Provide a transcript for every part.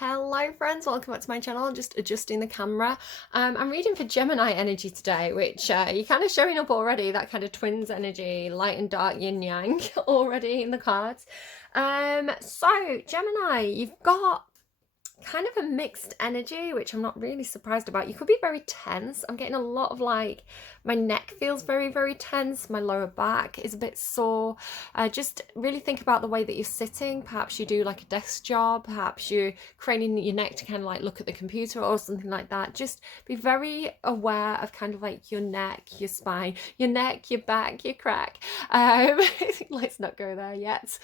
Hello friends, welcome back to my channel. I'm just adjusting the camera. I'm reading for Gemini energy today, which you're kind of showing up already, that kind of twins energy, light and dark yin yang already in the cards. So Gemini, you've got kind of a mixed energy, which I'm not really surprised about. You could be very tense. I'm getting a lot of like, my neck feels very, very tense. My lower back is a bit sore. Just really think about the way that you're sitting. Perhaps you do like a desk job. Perhaps you're craning your neck to kind of like look at the computer or something like that. Just be very aware of kind of like your neck, your spine, your neck, your back, your crack. Let's not go there yet.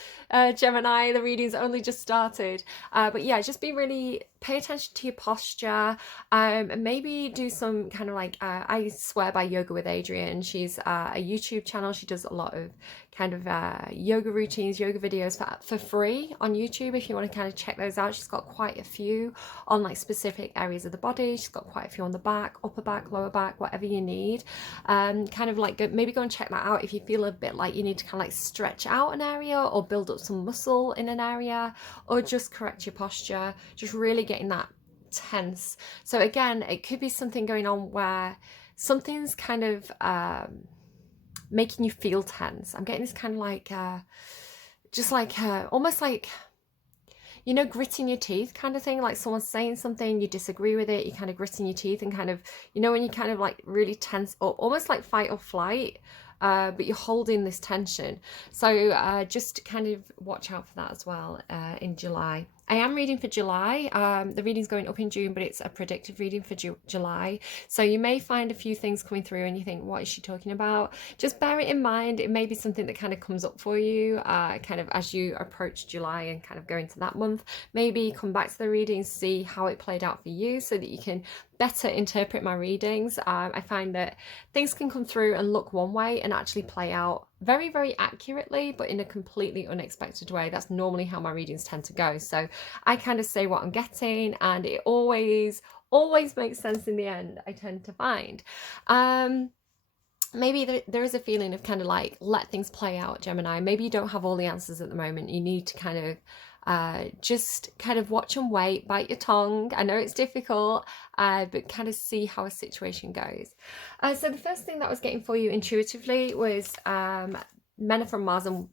Gemini, the reading's only just started. But yeah, just be really pay attention to your posture, and maybe do some kind of like I swear by Yoga with Adriene. She's a YouTube channel. She does a lot of kind of yoga routines, yoga videos for free on YouTube if you want to kind of check those out. She's got quite a few on like specific areas of the body. She's got quite a few on the back, upper back, lower back, whatever you need. Kind of like maybe go and check that out if you feel a bit like you need to kind of like stretch out an area or build up some muscle in an area, or just correct your posture, just really getting that tense. So again, it could be something going on where something's kind of making you feel tense. I'm getting this kind of like just like almost like, you know, gritting your teeth kind of thing, like someone's saying something, you disagree with it, you kind of gritting your teeth and kind of, you know, when you kind of like really tense up, almost like fight or flight, but you're holding this tension. So just kind of watch out for that as well in July. I am reading for July. The reading's going up in June, but it's a predictive reading for July. So you may find a few things coming through and you think, what is she talking about? Just bear it in mind. It may be something that kind of comes up for you kind of as you approach July and kind of go into that month. Maybe come back to the reading, see how it played out for you so that you can better interpret my readings. I find that things can come through and look one way and actually play out very, very accurately, but in a completely unexpected way. That's normally how my readings tend to go. So I kind of say what I'm getting, and it always makes sense in the end, I tend to find. Maybe there is a feeling of kind of like, let things play out, Gemini. Maybe you don't have all the answers at the moment. You need to kind of just kind of watch and wait, bite your tongue. I know it's difficult, but kind of see how a situation goes. So the first thing that I was getting for you intuitively was Men Are From Mars and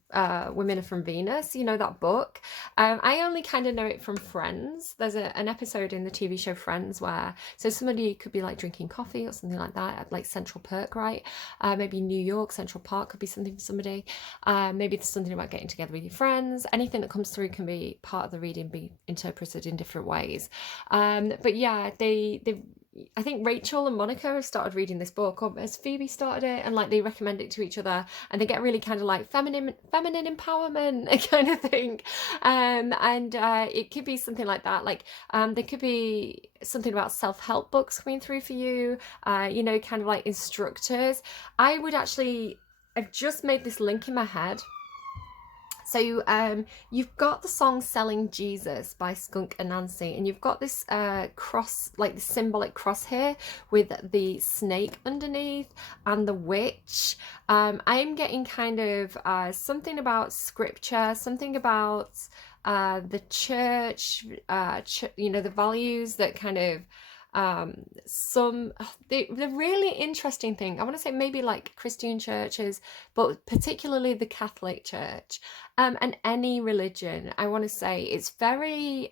Women Are From Venus. You know that book? I only kind of know it from Friends. There's an episode in the TV show Friends where, so somebody could be like drinking coffee or something like that at like Central Perk, right? Maybe New York, Central Park could be something for somebody. Maybe there's something about getting together with your friends. Anything that comes through can be part of the reading, be interpreted in different ways. But yeah, I think Rachel and Monica have started reading this book, or has Phoebe started it, and like they recommend it to each other, and they get really kind of like feminine empowerment kind of thing. And it could be something like that. Like there could be something about self-help books coming through for you. You know, kind of like instructors. I've just made this link in my head. So you've got the song Selling Jesus by Skunk and Anansie, and you've got this cross, like the symbolic cross here with the snake underneath and the witch. I'm getting kind of something about scripture, something about the church, you know, the values that kind of the really interesting thing, I want to say maybe like Christian churches, but particularly the Catholic Church, and any religion, I want to say it's very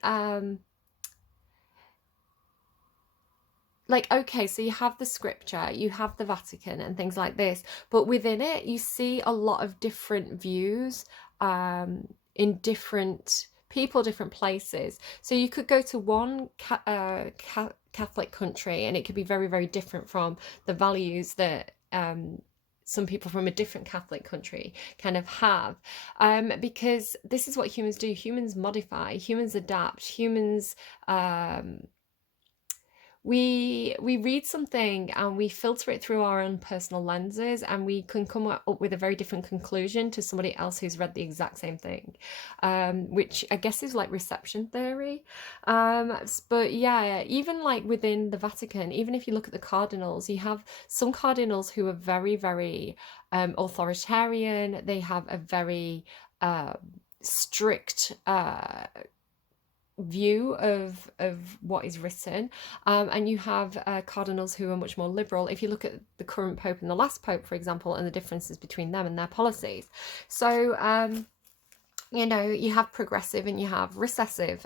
like, okay, so you have the scripture, you have the Vatican and things like this, but within it you see a lot of different views in different people, different places. So you could go to one Catholic country and it could be very, very different from the values that some people from a different Catholic country kind of have, because this is what humans do. Humans modify, humans adapt, humans we read something and we filter it through our own personal lenses, and we can come up with a very different conclusion to somebody else who's read the exact same thing, which I guess is like reception theory. But yeah, even like within the Vatican, even if you look at the cardinals, you have some cardinals who are very, very authoritarian. They have a very strict view of what is written, and you have cardinals who are much more liberal. If you look at the current pope and the last pope, for example, and the differences between them and their policies. So you know, you have progressive and you have recessive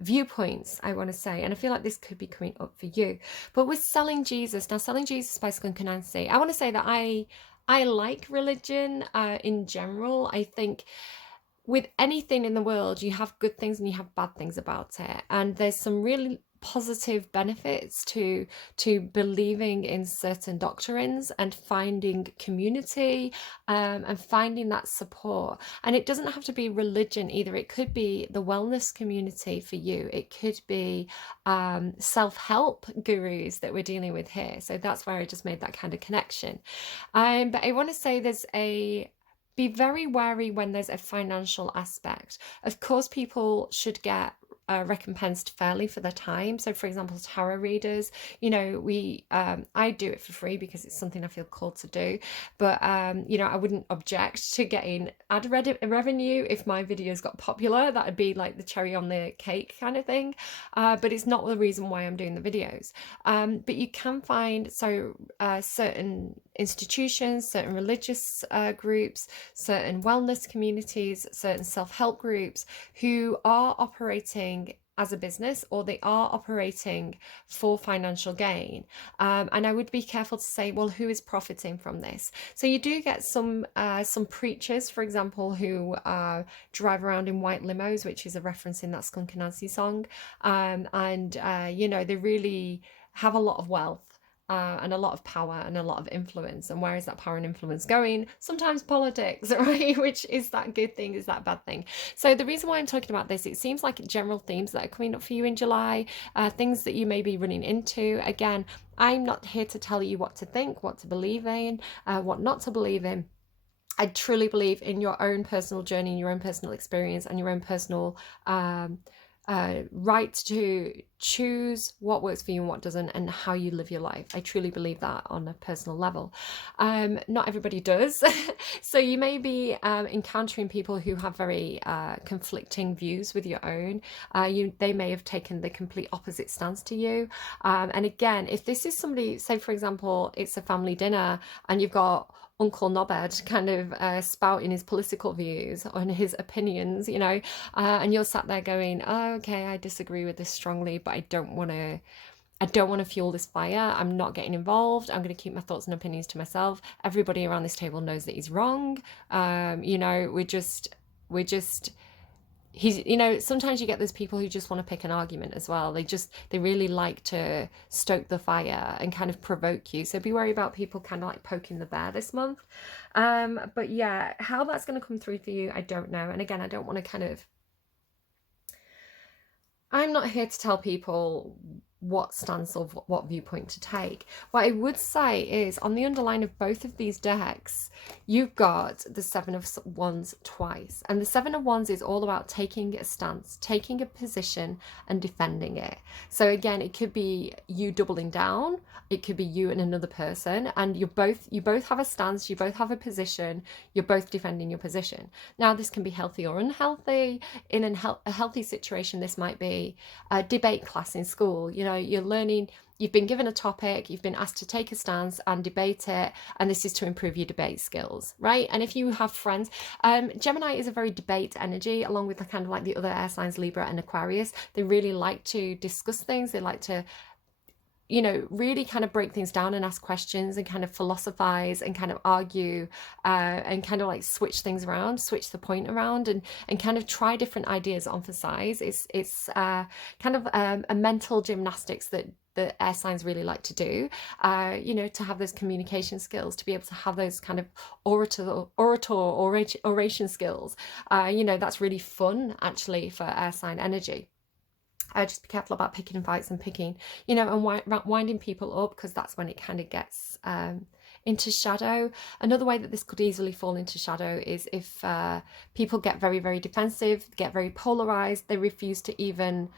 viewpoints, I want to say. And I feel like this could be coming up for you. But with Selling Jesus, now Selling Jesus by Skunk and Anansie, I want to say that I like religion in general. I think with anything in the world, you have good things and you have bad things about it. And there's some really positive benefits to believing in certain doctrines and finding community, and finding that support. And it doesn't have to be religion either. It could be the wellness community for you. It could be self-help gurus that we're dealing with here. So that's where I just made that kind of connection. But I want to say be very wary when there's a financial aspect. Of course, people should get recompensed fairly for their time. So for example, tarot readers, you know, I do it for free because it's something I feel called to do, but you know, I wouldn't object to getting ad revenue if my videos got popular. That would be like the cherry on the cake kind of thing, but it's not the reason why I'm doing the videos. But you can find certain institutions, certain religious groups, certain wellness communities, certain self-help groups who are operating as a business, or they are operating for financial gain. And I would be careful to say, well, who is profiting from this? So you do get some preachers, for example, who drive around in white limos, which is a reference in that Skunk and Anansie song. And you know, they really have a lot of wealth. And a lot of power and a lot of influence. And where is that power and influence going? Sometimes politics, right? Which is that good thing? Is that bad thing? So the reason why I'm talking about this, it seems like general themes that are coming up for you in July, things that you may be running into. Again, I'm not here to tell you what to think, what to believe in, what not to believe in. I truly believe in your own personal journey, your own personal experience, and your own personal right to choose what works for you and what doesn't, and how you live your life. I truly believe that on a personal level. Not everybody does. So you may be encountering people who have very conflicting views with your own. They may have taken the complete opposite stance to you. And again, if this is somebody, say for example, it's a family dinner and you've got Uncle Nobbed kind of spouting his political views and his opinions, you know, and you're sat there going, oh, okay, I disagree with this strongly, but I don't want to fuel this fire. I'm not getting involved. I'm going to keep my thoughts and opinions to myself. Everybody around this table knows that he's wrong. You know, he's, you know, sometimes you get those people who just want to pick an argument as well. They really like to stoke the fire and kind of provoke you. So be wary about people kind of like poking the bear this month. But yeah, how that's going to come through for you, I don't know. And again, I don't want to I'm not here to tell people what stance or what viewpoint to take. What I would say is, on the underline of both of these decks, you've got the Seven of Wands twice. And the Seven of Wands is all about taking a stance, taking a position and defending it. So again, it could be you doubling down, it could be you and another person, and you both have a stance, you both have a position, you're both defending your position. Now, this can be healthy or unhealthy. In a healthy situation, this might be a debate class in school. You know, you're learning, you've been given a topic, you've been asked to take a stance and debate it, and this is to improve your debate skills, right? And if you have friends, Gemini is a very debate energy, along with the kind of like the other air signs, Libra and Aquarius. They really like to discuss things. They like to, you know, really kind of break things down and ask questions and kind of philosophize and kind of argue, and kind of like switch things around, switch the point around, and kind of try different ideas on for size. It's kind of a mental gymnastics that the air signs really like to do, you know, to have those communication skills, to be able to have those kind of oration skills. You know, that's really fun actually for air sign energy. Just be careful about picking fights and picking, you know, and winding people up, because that's when it kind of gets into shadow. Another way that this could easily fall into shadow is if people get very, very defensive, get very polarized, they refuse to even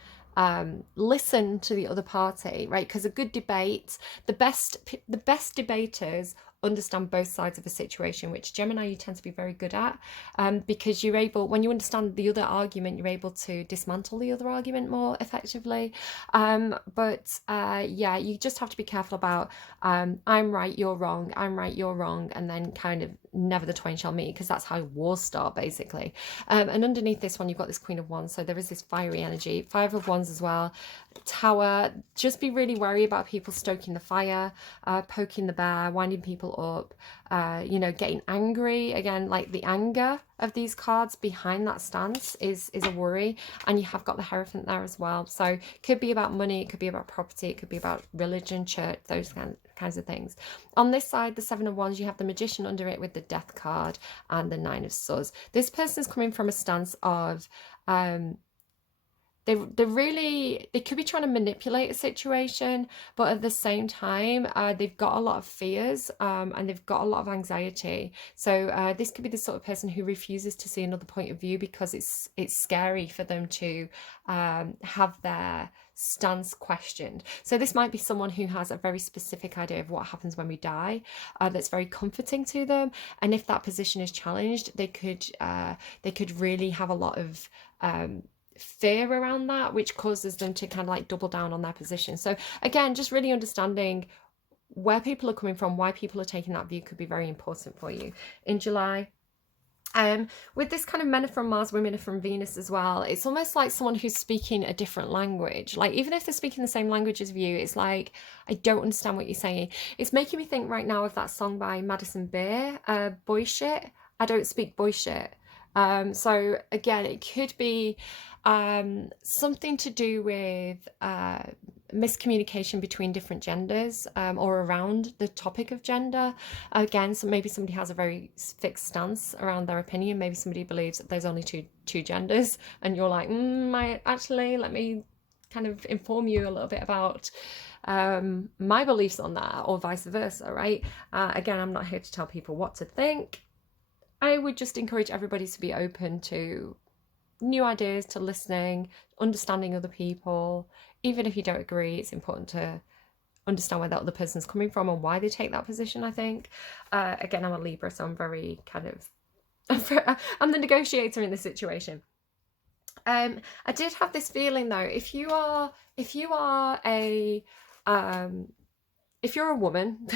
listen to the other party, right? Because a good debate, the best debaters understand both sides of a situation, which Gemini you tend to be very good at, because you're able, when you understand the other argument, you're able to dismantle the other argument more effectively. Yeah, you just have to be careful about I'm right, you're wrong, I'm right, you're wrong, and then kind of never the twain shall meet, because that's how wars start basically. And underneath this one you've got this Queen of Wands, so there is this fiery energy. Five of Wands as well. Tower, just be really wary about people stoking the fire, poking the bear, winding people up, you know, getting angry. Again, like the anger of these cards behind that stance is a worry. And you have got the Hierophant there as well, so it could be about money, it could be about property, it could be about religion, church, those kinds of things. On this side, the Seven of Wands, you have the Magician under it with the Death card and the Nine of Swords. This person's coming from a stance of they could be trying to manipulate a situation, but at the same time they've got a lot of fears, and they've got a lot of anxiety. So this could be the sort of person who refuses to see another point of view because it's scary for them to have their stance questioned. So this might be someone who has a very specific idea of what happens when we die, that's very comforting to them, and if that position is challenged, they could really have a lot of fear around that, which causes them to kind of like double down on their position. So again, just really understanding where people are coming from, why people are taking that view, could be very important for you in July. With this kind of men are from Mars, women are from Venus as well, it's almost like someone who's speaking a different language. Like even if they're speaking the same language as you, it's like, I don't understand what you're saying. It's making me think right now of that song by Madison Beer, Boy Shit. I don't speak boy shit. So again, it could be something to do with miscommunication between different genders, or around the topic of gender. Again, so maybe somebody has a very fixed stance around their opinion. Maybe somebody believes that there's only two genders, and you're like, actually, let me kind of inform you a little bit about my beliefs on that, or vice versa, right? Again, I'm not here to tell people what to think. I would just encourage everybody to be open to new ideas, to listening, understanding other people. Even if you don't agree, it's important to understand where that other person's coming from and why they take that position, I think. Again, I'm a Libra, so I'm very kind of... I'm the negotiator in this situation. I did have this feeling though, if you're a woman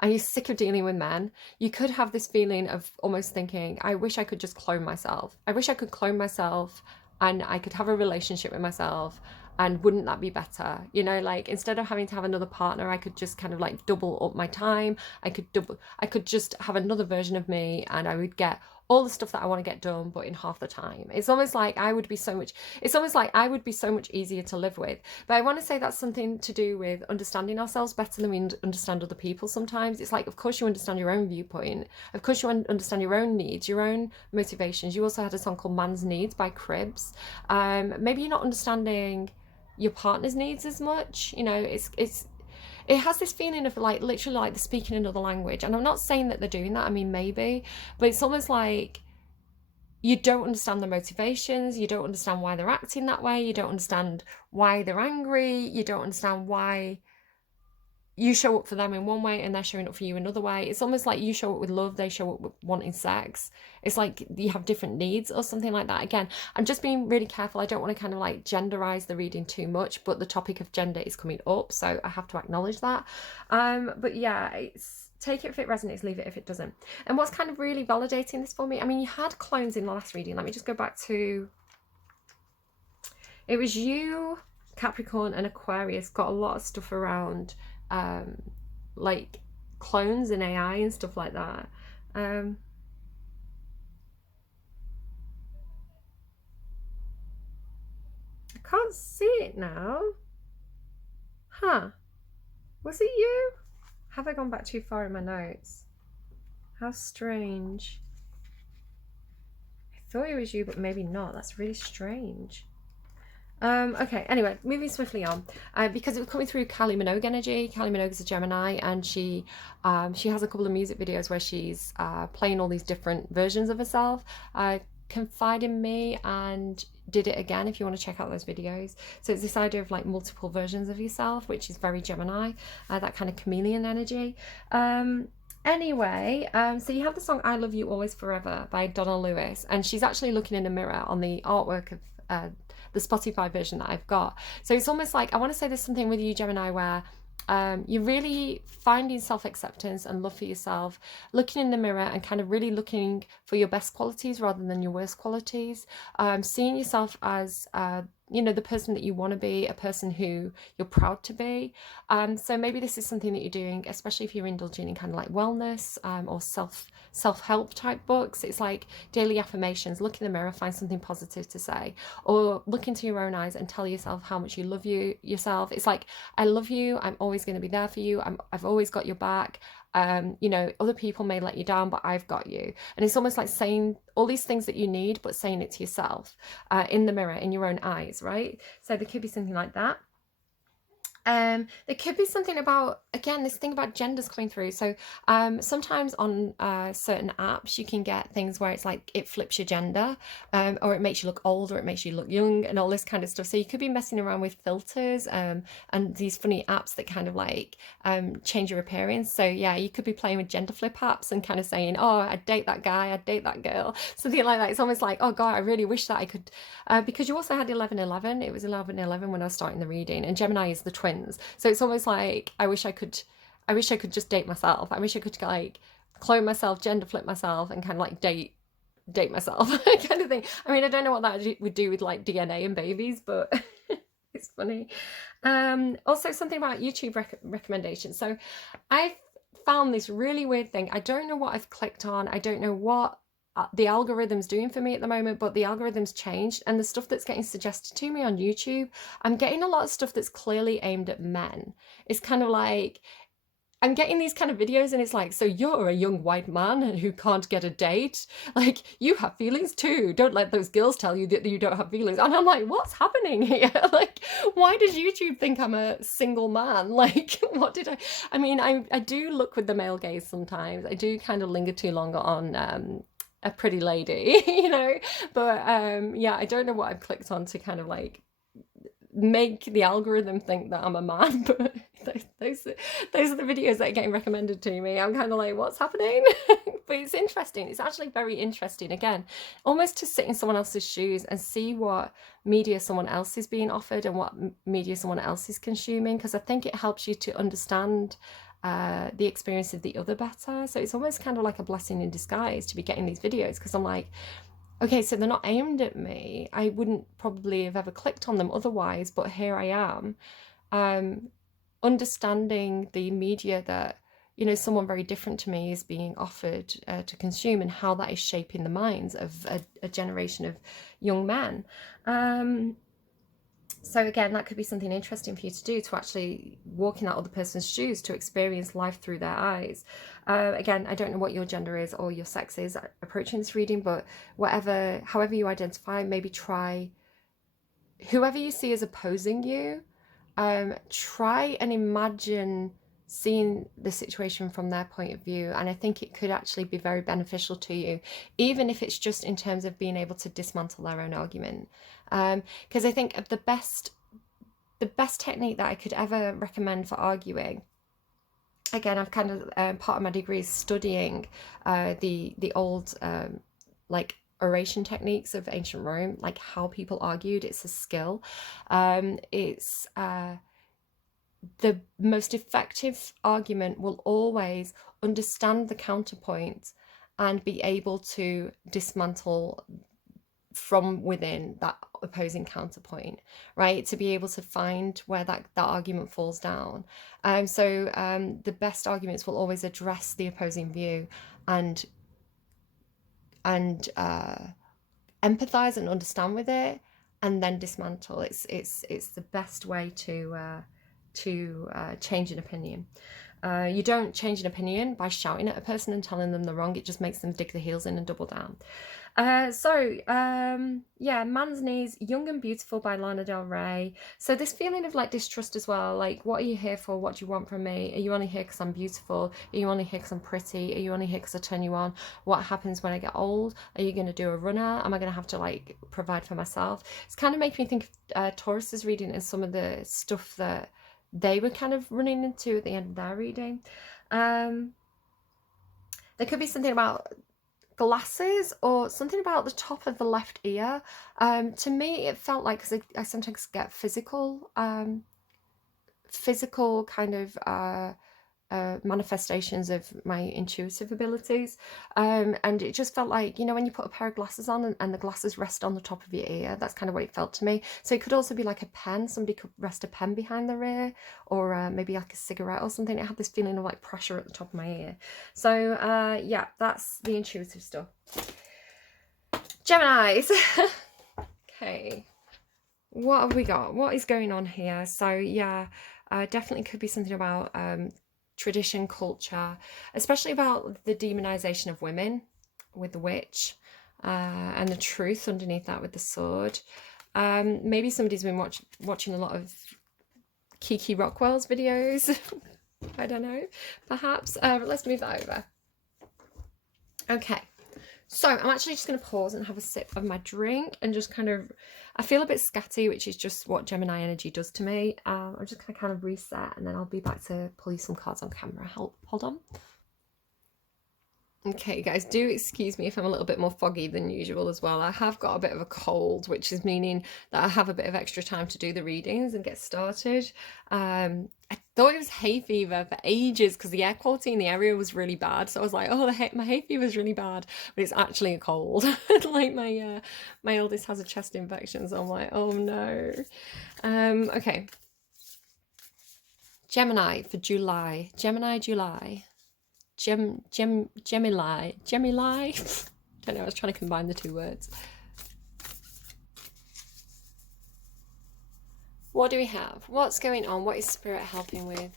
and you're sick of dealing with men, you could have this feeling of almost thinking, I wish I could just clone myself. I wish I could clone myself and I could have a relationship with myself, and wouldn't that be better? You know, like instead of having to have another partner, I could just kind of like double up my time. I could just have another version of me, and I would get all the stuff that I want to get done, but in half the time. It's almost like I would be so much easier to live with. But I want to say that's something to do with understanding ourselves better than we understand other people sometimes. It's like, of course you understand your own viewpoint. Of course you understand your own needs, your own motivations. You also had a song called Man's Needs by Cribs. Maybe you're not understanding your partner's needs as much. You know, it has this feeling of like literally like they're speaking another language, and I'm not saying that they're doing that, I mean maybe, but it's almost like you don't understand the motivations, you don't understand why they're acting that way, you don't understand why they're angry, you don't understand why you show up for them in one way and they're showing up for you another way. It's almost like you show up with love, they show up with wanting sex. It's like you have different needs or something like that. Again, I'm just being really careful. I don't want to kind of like genderize the reading too much, but the topic of gender is coming up, so I have to acknowledge that. But yeah, it's take it if it resonates, leave it if it doesn't. And what's kind of really validating this for me, I mean, you had clones in the last reading. Let me just go back to, it was you, Capricorn and Aquarius, got a lot of stuff around like clones and AI and stuff like that. I can't see it now. Huh. Was it you? Have I gone back too far in my notes? How strange. I thought it was you, but maybe not. That's really strange. Okay, anyway, moving swiftly on, because it was coming through Kylie Minogue energy. Kylie Minogue is a Gemini, and she has a couple of music videos where she's playing all these different versions of herself. Confide in Me and Did It Again, if you want to check out those videos. So it's this idea of like multiple versions of yourself, which is very Gemini, that kind of chameleon energy. Anyway, so you have the song I Love You Always Forever by Donna Lewis, and she's actually looking in a mirror on the artwork of the Spotify version that I've got. So it's almost like, I want to say there's something with you, Gemini, where you're really finding self-acceptance and love for yourself, looking in the mirror and kind of really looking for your best qualities rather than your worst qualities, seeing yourself as you know, the person that you want to be, a person who you're proud to be. So maybe this is something that you're doing, especially if you're indulging in kind of like wellness or self-help type books. It's like daily affirmations, look in the mirror, find something positive to say, or look into your own eyes and tell yourself how much you love yourself. It's like, I love you, I'm always going to be there for you, I've always got your back. You know, other people may let you down, but I've got you. And it's almost like saying all these things that you need, but saying it to yourself in the mirror, in your own eyes, right? So there could be something like that. There could be something about, again, this thing about genders coming through. So sometimes on certain apps you can get things where it's like it flips your gender, or it makes you look old, or it makes you look young, and all this kind of stuff. So you could be messing around with filters and these funny apps that kind of like change your appearance. So yeah, you could be playing with gender flip apps and kind of saying, oh, I'd date that guy, I'd date that girl, something like that. It's almost like, oh god, I really wish that I could, because you also had 1111. It was 1111 when I was starting the reading, and Gemini is the twin. So it's almost like, I wish I could just date myself. I wish I could like clone myself, gender flip myself, and kind of like date myself kind of thing. I mean, I don't know what that would do with like DNA and babies, but it's funny. Also something about YouTube recommendations. So I found this really weird thing. I don't know what I've clicked on. I don't know what the algorithm's doing for me at the moment, but the algorithm's changed, and the stuff that's getting suggested to me on YouTube, I'm getting a lot of stuff that's clearly aimed at men. It's kind of like, I'm getting these kind of videos and it's like, so you're a young white man who can't get a date, like you have feelings too, don't let those girls tell you that you don't have feelings. And I'm like, what's happening here? Like, why does YouTube think I'm a single man? Like, what did I mean, I do look with the male gaze sometimes. I do kind of linger too long on a pretty lady, you know, but yeah, I don't know what I've clicked on to kind of like make the algorithm think that I'm a man, but those are the videos that are getting recommended to me. I'm kind of like, what's happening? But it's interesting. It's actually very interesting, again, almost to sit in someone else's shoes and see what media someone else is being offered and what media someone else is consuming, because I think it helps you to understand the experience of the other better. So it's almost kind of like a blessing in disguise to be getting these videos, because I'm like, okay, so they're not aimed at me. I wouldn't probably have ever clicked on them otherwise, but here I am, understanding the media that, you know, someone very different to me is being offered to consume, and how that is shaping the minds of a generation of young men. So again, that could be something interesting for you to do, to actually walk in that other person's shoes, to experience life through their eyes. Again, I don't know what your gender is or your sex is approaching this reading, but however you identify, maybe try whoever you see as opposing you, try and imagine seeing the situation from their point of view, and I think it could actually be very beneficial to you, even if it's just in terms of being able to dismantle their own argument. Because I think the best technique that I could ever recommend for arguing, again, I've kind of part of my degree is studying the old like oration techniques of ancient Rome, like how people argued. It's a skill. It's the most effective argument will always understand the counterpoint and be able to dismantle from within that opposing counterpoint, right? To be able to find where that argument falls down. So the best arguments will always address the opposing view and empathize and understand with it, and then dismantle. It's the best way to change an opinion. You don't change an opinion by shouting at a person and telling them they're wrong. It just makes them dig the heels in and double down. Yeah, Man's Knees, Young and Beautiful by Lana Del Rey. So this feeling of like distrust as well, like, what are you here for? What do you want from me? Are you only here because I'm beautiful? Are you only here because I'm pretty? Are you only here because I turn you on? What happens when I get old? Are you going to do a runner? Am I going to have to like provide for myself? It's kind of making me think of Taurus's reading and some of the stuff that they were kind of running into at the end of their reading. There could be something about glasses or something about the top of the left ear. To me, it felt like, because I sometimes get physical kind of manifestations of my intuitive abilities, and it just felt like, you know, when you put a pair of glasses on and the glasses rest on the top of your ear, that's kind of what it felt to me. So it could also be like a pen, somebody could rest a pen behind their ear, or maybe like a cigarette or something. It had this feeling of like pressure at the top of my ear. So yeah, that's the intuitive stuff. Geminis. Okay, what have we got? What is going on here? So yeah, definitely could be something about tradition, culture, especially about the demonization of women with the witch, and the truth underneath that with the sword. Maybe somebody's been watching a lot of Kiki Rockwell's videos. I don't know, perhaps. But let's move that over. Okay, so I'm actually just going to pause and have a sip of my drink and just kind of, I feel a bit scatty, which is just what Gemini energy does to me. I'm just going to kind of reset, and then I'll be back to pull you some cards on camera. Hold on. Okay, guys, do excuse me if I'm a little bit more foggy than usual as well. I have got a bit of a cold, which is meaning that I have a bit of extra time to do the readings and get started. I thought it was hay fever for ages because the air quality in the area was really bad. So I was like, oh, my hay fever is really bad, but it's actually a cold. Like my eldest has a chest infection, so I'm like, oh no. Okay. Gemini for July. Gemini, July. Gemini. Don't know, I was trying to combine the two words. What do we have? What's going on? What is Spirit helping with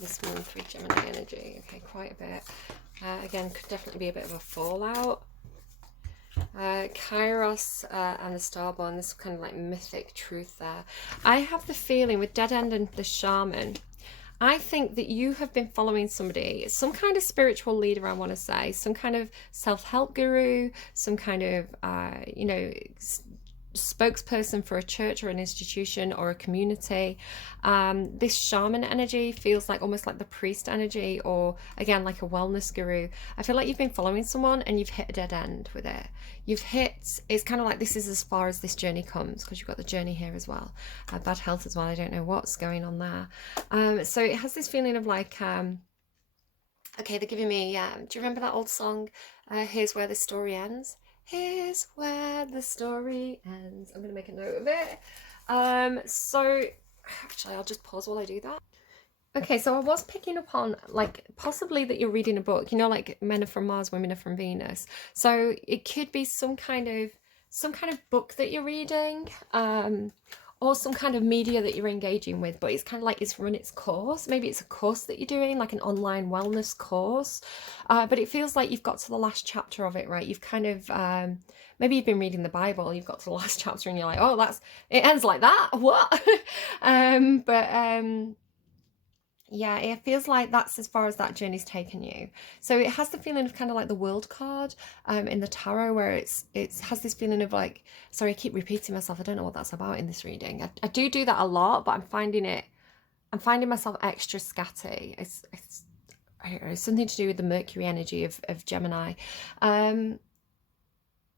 this month with Gemini energy? Okay, quite a bit. Again, could definitely be a bit of a fallout. Kairos and the Starborn, this kind of like mythic truth there. I have the feeling with Dead End and the Shaman, I think that you have been following somebody, some kind of spiritual leader, I want to say, some kind of self-help guru, some kind of, you know, spokesperson for a church or an institution or a community. This shaman energy feels like almost like the priest energy, or again, like a wellness guru. I feel like you've been following someone and you've hit a dead end with it. It's kind of like this is as far as this journey comes, because you've got the journey here as well. Bad health as well. I don't know what's going on there. So it has this feeling of like, okay, they're giving me, do you remember that old song, Here's Where the Story Ends? Here's where the story ends. I'm going to make a note of it. So actually, I'll just pause while I do that. Okay, so I was picking up on like possibly that you're reading a book, you know, like Men Are From Mars, Women Are From Venus. So it could be some kind of book that you're reading, or some kind of media that you're engaging with, but it's kind of like it's run its course. Maybe it's a course that you're doing, like an online wellness course, but it feels like you've got to the last chapter of it, right? You've kind of, maybe you've been reading the Bible, you've got to the last chapter and you're like, oh, it ends like that, what? Yeah, it feels like that's as far as that journey's taken you. So it has the feeling of kind of like the World card in the tarot, where it has this feeling of like, sorry, I keep repeating myself. I don't know what that's about in this reading. I do that a lot, but I'm finding myself extra scatty. It's I don't know, something to do with the Mercury energy of Gemini.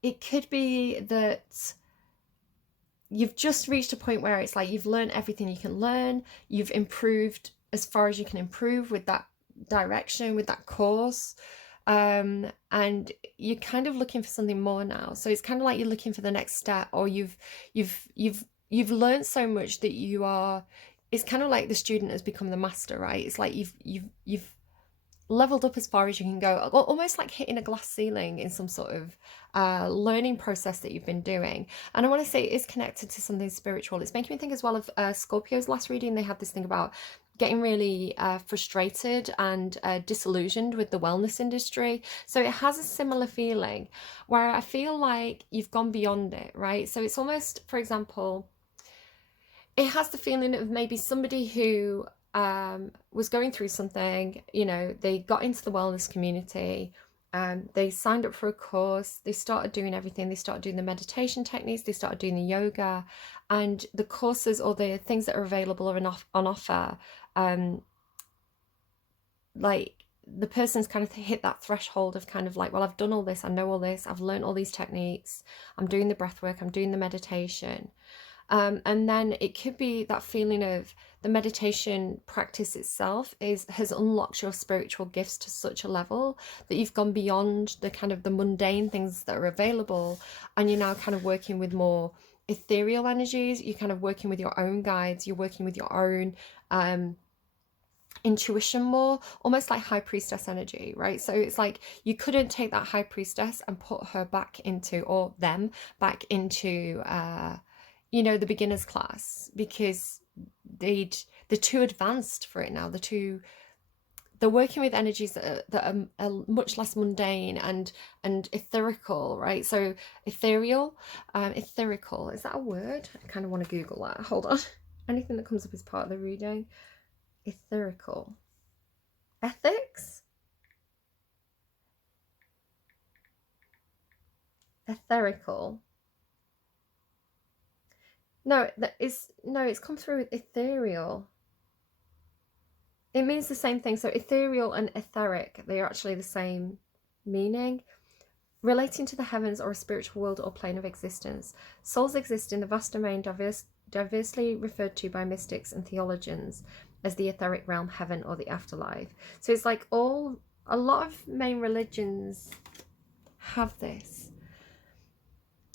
It could be that you've just reached a point where it's like you've learned everything you can learn. You've improved as far as you can improve with that direction, with that course, and you're kind of looking for something more now. So it's kind of like you're looking for the next step, or you've learned so much that you are. It's kind of like the student has become the master, right? It's like you've leveled up as far as you can go, almost like hitting a glass ceiling in some sort of learning process that you've been doing. And I want to say it is connected to something spiritual. It's making me think as well of Scorpio's last reading. They had this thing about getting really frustrated and disillusioned with the wellness industry. So it has a similar feeling where I feel like you've gone beyond it, right? So it's almost, for example, it has the feeling of maybe somebody who was going through something, you know, they got into the wellness community, they signed up for a course, they started doing everything, they started doing the meditation techniques, they started doing the yoga, and the courses or the things that are available are on offer, like the person's kind of hit that threshold of kind of like, well, I've done all this, I know all this, I've learned all these techniques, I'm doing the breath work, I'm doing the meditation. And then it could be that feeling of the meditation practice itself has unlocked your spiritual gifts to such a level that you've gone beyond the kind of the mundane things that are available, and you're now kind of working with more ethereal energies. You're kind of working with your own guides, you're working with your own intuition more, almost like high priestess energy, right? So it's like you couldn't take that high priestess and put her back into, or them back into you know, the beginner's class, because they're too advanced for it now. They're working with energies that are much less mundane and etherical, right? So ethereal, etherical, is that a word? I kind of want to Google that. Hold on. Anything that comes up as part of the reading. Etherical. Ethics? Etherical. No, it's come through with ethereal. It means the same thing. So ethereal and etheric, they are actually the same meaning. Relating to the heavens or a spiritual world or plane of existence. Souls exist in the vast domain diversely referred to by mystics and theologians as the etheric realm, heaven, or the afterlife. So it's like a lot of main religions have this,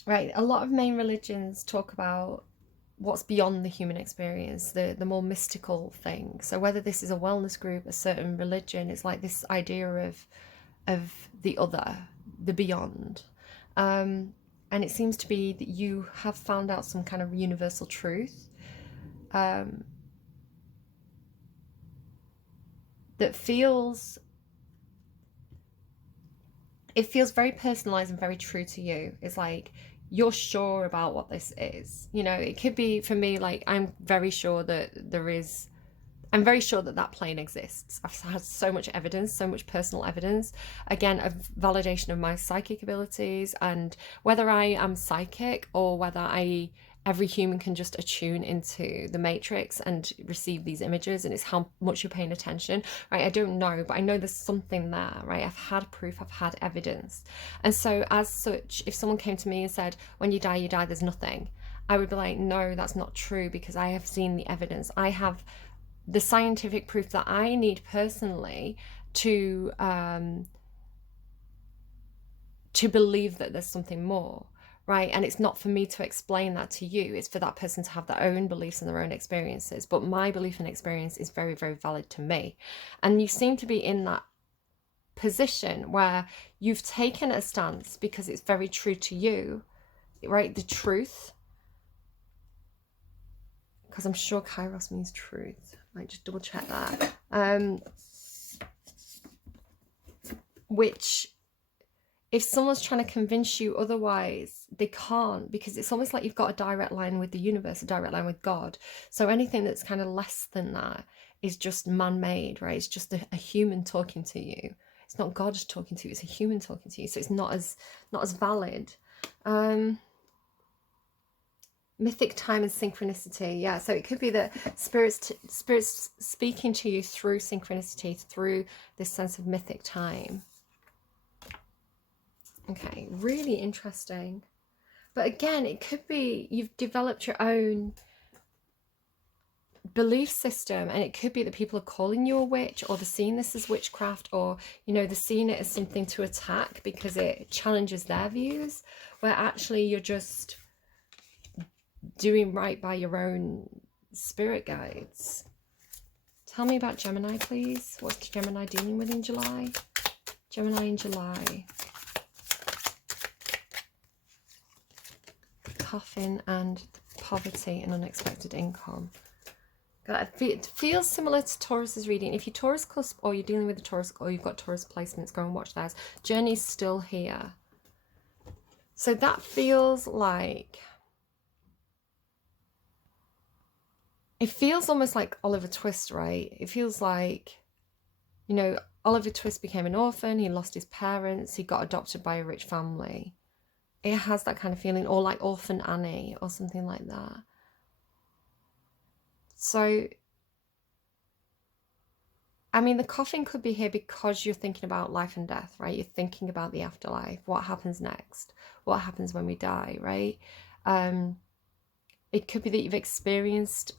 right? A lot of main religions talk about what's beyond the human experience, the more mystical thing. So whether this is a wellness group, a certain religion, it's like this idea of the other, the beyond. And it seems to be that you have found out some kind of universal truth that feels very personalized and very true to you. It's like you're sure about what this is. You know, it could be, for me, like I'm very sure that that plane exists. I've had so much evidence, so much personal evidence, again, of validation of my psychic abilities, and whether I am psychic or whether every human can just attune into the matrix and receive these images, and it's how much you're paying attention, right? I don't know, but I know there's something there, right? I've had proof, I've had evidence. And so as such, if someone came to me and said, when you die, there's nothing, I would be like, no, that's not true, because I have seen the evidence. I have the scientific proof that I need personally to believe that there's something more, right? And it's not for me to explain that to you, it's for that person to have their own beliefs and their own experiences. But my belief and experience is very, very valid to me. And you seem to be in that position where you've taken a stance because it's very true to you, right? The truth, because I'm sure Kairos means truth. I might just double check that. Which, if someone's trying to convince you otherwise, they can't, because it's almost like you've got a direct line with the universe, a direct line with God. So anything that's kind of less than that is just man-made, right? It's just a human talking to you. It's not God talking to you, it's a human talking to you. So it's not as valid. Mythic time and synchronicity. Yeah, so it could be that spirits speaking to you through synchronicity, through this sense of mythic time. Okay, really interesting. But again, it could be you've developed your own belief system, and it could be that people are calling you a witch, or they're seeing this as witchcraft, or, you know, they're seeing it as something to attack because it challenges their views, where actually you're just doing right by your own spirit guides. Tell me about Gemini, please. What's Gemini dealing with in July? Gemini in July. Coffin and poverty and unexpected income. God, it feels similar to Taurus's reading. If you're Taurus cusp, or you're dealing with a Taurus, or you've got Taurus placements, go and watch theirs. Journey's still here. So that feels like, it feels almost like Oliver Twist, right? It feels like, you know, Oliver Twist became an orphan, he lost his parents, he got adopted by a rich family. It has that kind of feeling, or like Orphan Annie or something like that. So I mean, the coffin could be here because you're thinking about life and death, right? You're thinking about the afterlife. What happens next? What happens when we die, right? It could be that you've experienced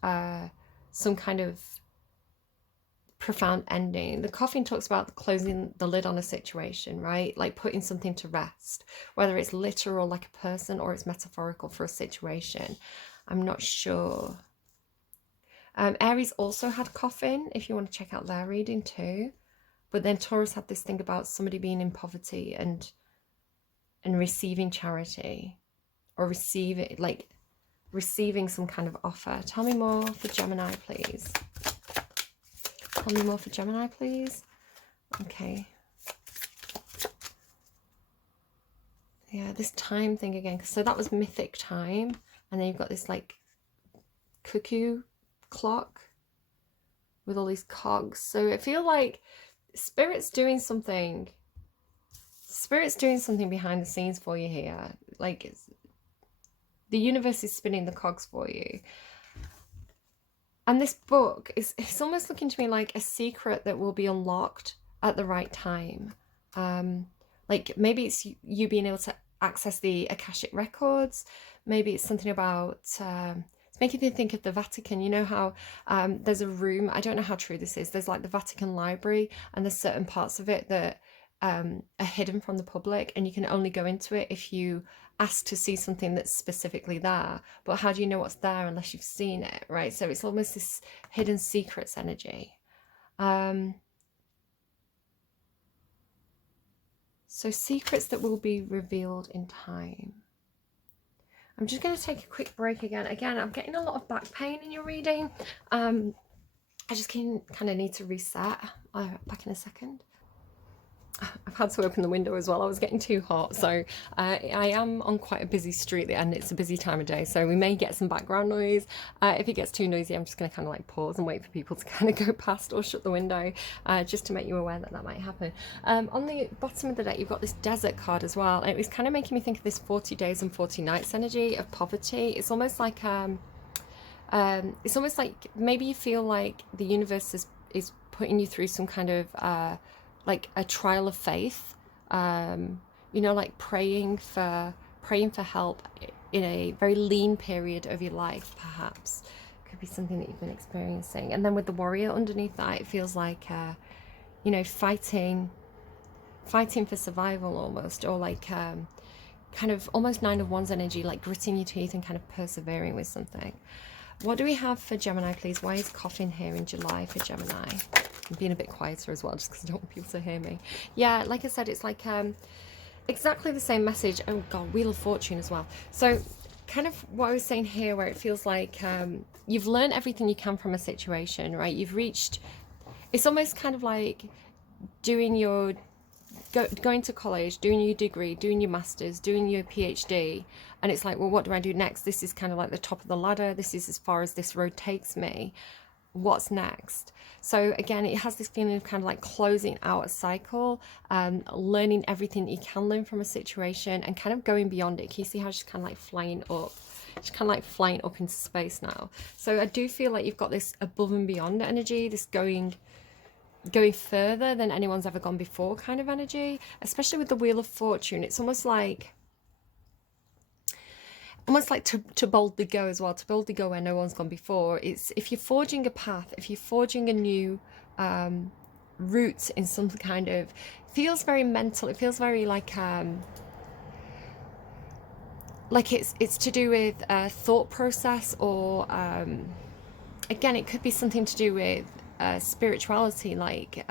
some kind of profound ending. The coffin talks about closing the lid on a situation, right? Like putting something to rest, whether it's literal like a person or it's metaphorical for a situation. I'm not sure. Aries also had coffin, if you want to check out their reading too. But then Taurus had this thing about somebody being in poverty and receiving charity, or receiving some kind of offer. Tell me more for Gemini, please. Tell me more for Gemini, please. Okay. Yeah, this time thing again. So that was mythic time. And then you've got this like cuckoo clock with all these cogs. So I feel like Spirit's doing something behind the scenes for you here. Like the universe is spinning the cogs for you. And this book it's almost looking to me like a secret that will be unlocked at the right time. Like maybe it's you being able to access the Akashic records. Maybe it's something about it's making me think of the Vatican. You know how there's a room, I don't know how true this is, there's like the Vatican library, and there's certain parts of it that are hidden from the public, and you can only go into it if you ask to see something that's specifically there. But how do you know what's there unless you've seen it, right? So it's almost this hidden secrets energy. So secrets that will be revealed in time. I'm just going to take a quick break again. I'm getting a lot of back pain in your reading. I just kind of need to reset. I'll be back in a second. I've had to open the window as well. I was getting too hot. So I am on quite a busy street and it's a busy time of day. So we may get some background noise. If it gets too noisy, I'm just going to kind of like pause and wait for people to kind of go past or shut the window, just to make you aware that that might happen. On the bottom of the deck, you've got this desert card as well. And it was kind of making me think of this 40 days and 40 nights energy of poverty. It's almost like maybe you feel like the universe is putting you through some kind of like a trial of faith, you know, like praying for help in a very lean period of your life, perhaps. Could be something that you've been experiencing. And then with the warrior underneath that, it feels like, you know, fighting for survival almost, or like kind of almost 9 of Wands energy, like gritting your teeth and kind of persevering with something. What do we have for Gemini, please? Why is coffin here in July for Gemini? I'm being a bit quieter as well, just because I don't want people to hear me. Yeah, like I said, it's like exactly the same message. Oh God, Wheel of Fortune as well. So kind of what I was saying here, where it feels like you've learned everything you can from a situation, right? You've reached, it's almost kind of like doing your, going to college, doing your degree, doing your master's, doing your PhD. And it's like, well, what do I do next? This is kind of like the top of the ladder. This is as far as this road takes me. What's next? So again, it has this feeling of kind of like closing out a cycle, learning everything that you can learn from a situation and kind of going beyond it. Can you see how she's kind of like flying up? She's kind of like flying up into space now. So I do feel like you've got this above and beyond energy, this going further than anyone's ever gone before kind of energy, especially with the Wheel of Fortune. It's almost like to boldly go as well, to boldly go where no one's gone before. It's if you're forging a path, if you're forging a new route in some kind of, feels very mental, it feels very like it's to do with thought process, or again, it could be something to do with spirituality, like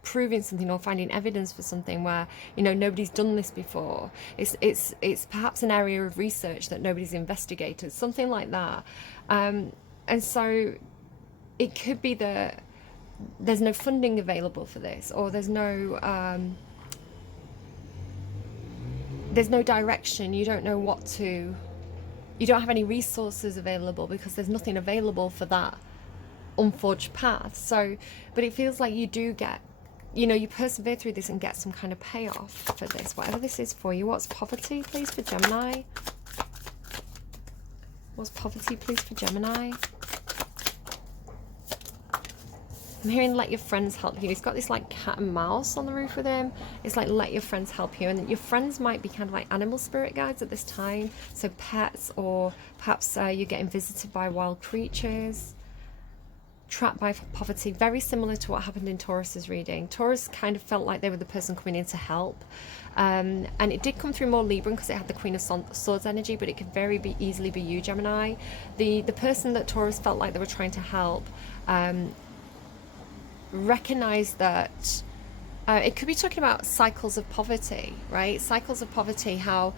proving something or finding evidence for something where, you know, nobody's done this before. It's perhaps an area of research that nobody's investigated, something like that. And so it could be that there's no funding available for this, or there's no direction. You don't know what to, you don't have any resources available because there's nothing available for that unforged path. So, but it feels like you do get, you know, you persevere through this and get some kind of payoff for this, whatever this is for you. What's poverty, please, for Gemini? What's poverty, please, for Gemini? I'm hearing let your friends help you. He's got this like cat and mouse on the roof with him. It's like let your friends help you. And your friends might be kind of like animal spirit guides at this time. So pets, or perhaps you're getting visited by wild creatures. Trapped by poverty, very similar to what happened in Taurus's reading. Taurus kind of felt like they were the person coming in to help. And it did come through more Libran because it had the Queen of Swords energy, but it could very easily be you, Gemini. The person that Taurus felt like they were trying to help recognize that it could be talking about cycles of poverty, right? Cycles of poverty, how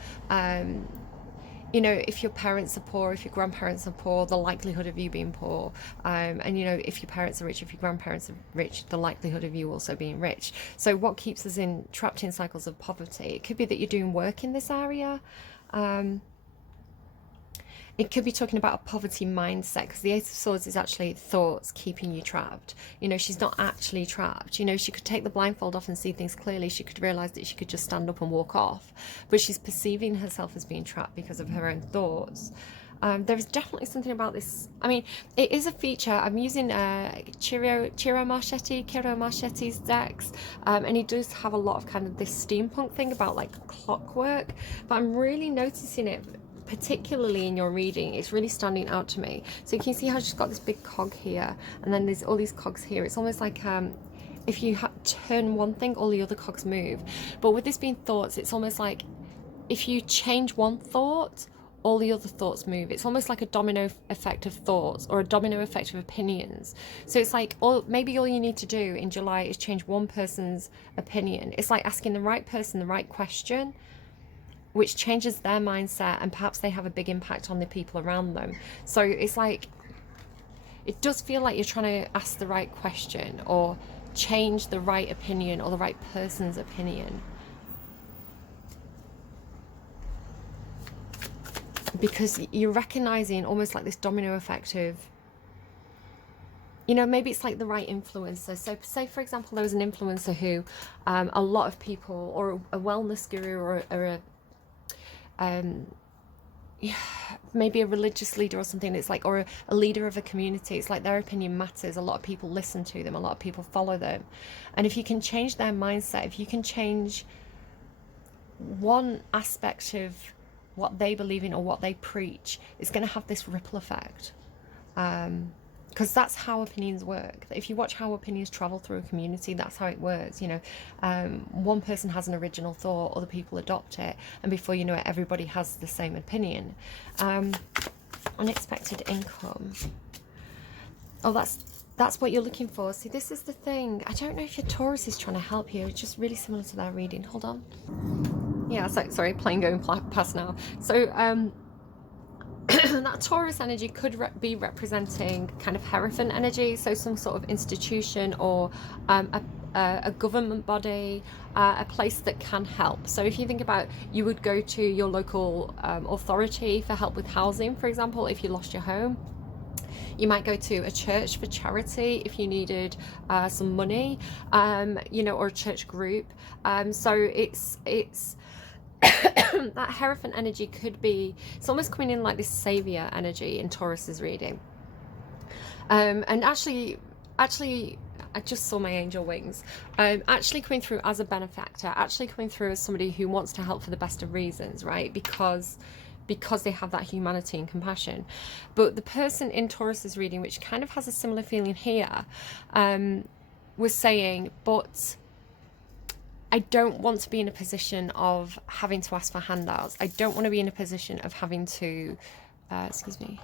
you know, if your parents are poor, if your grandparents are poor, the likelihood of you being poor, and you know, if your parents are rich, if your grandparents are rich, the likelihood of you also being rich. So what keeps us trapped in cycles of poverty? It could be that you're doing work in this area. It could be talking about a poverty mindset, because the Ace of Swords is actually thoughts keeping you trapped. You know, she's not actually trapped. You know, she could take the blindfold off and see things clearly. She could realize that she could just stand up and walk off, but she's perceiving herself as being trapped because of her own thoughts. There is definitely something about this. I mean, it is a feature. I'm using Kiro Marchetti's decks, and he does have a lot of kind of this steampunk thing about like clockwork, but I'm really noticing it particularly in your reading. It's really standing out to me. So you can see how she's got this big cog here, and then there's all these cogs here. It's almost like if you turn one thing, all the other cogs move. But with this being thoughts, it's almost like if you change one thought, all the other thoughts move. It's almost like a domino effect of thoughts, or a domino effect of opinions. So it's like maybe all you need to do in July is change one person's opinion. It's like asking the right person the right question, which changes their mindset, and perhaps they have a big impact on the people around them. So it's like, it does feel like you're trying to ask the right question, or change the right opinion, or the right person's opinion. Because you're recognizing almost like this domino effect of, you know, maybe it's like the right influencer. So say, for example, there was an influencer who a lot of people, or a wellness guru, or a maybe a religious leader or something. It's like, or a leader of a community. It's like their opinion matters. A lot of people listen to them. A lot of people follow them. And if you can change their mindset, if you can change one aspect of what they believe in or what they preach, it's going to have this ripple effect. Because that's how opinions work. If you watch how opinions travel through a community, that's how it works. You know, one person has an original thought, other people adopt it, and before you know it, everybody has the same opinion. Unexpected income. Oh, that's what you're looking for. See, this is the thing. I don't know if your Taurus is trying to help you. It's just really similar to their reading. Hold on. Yeah, so, sorry, plane going past now. So, that Taurus energy could be representing kind of Hierophant energy, so some sort of institution, or a government body, a place that can help. So if you think about, you would go to your local authority for help with housing, for example, if you lost your home. You might go to a church for charity if you needed some money, you know, or a church group. So it's that Hierophant energy could be, it's almost coming in like this savior energy in Taurus's reading. And actually I just saw my angel wings, actually coming through as a benefactor, actually coming through as somebody who wants to help for the best of reasons, right? Because they have that humanity and compassion. But the person in Taurus's reading, which kind of has a similar feeling here, was saying, but I don't want to be in a position of having to ask for handouts. I don't want to be in a position of having to, excuse me,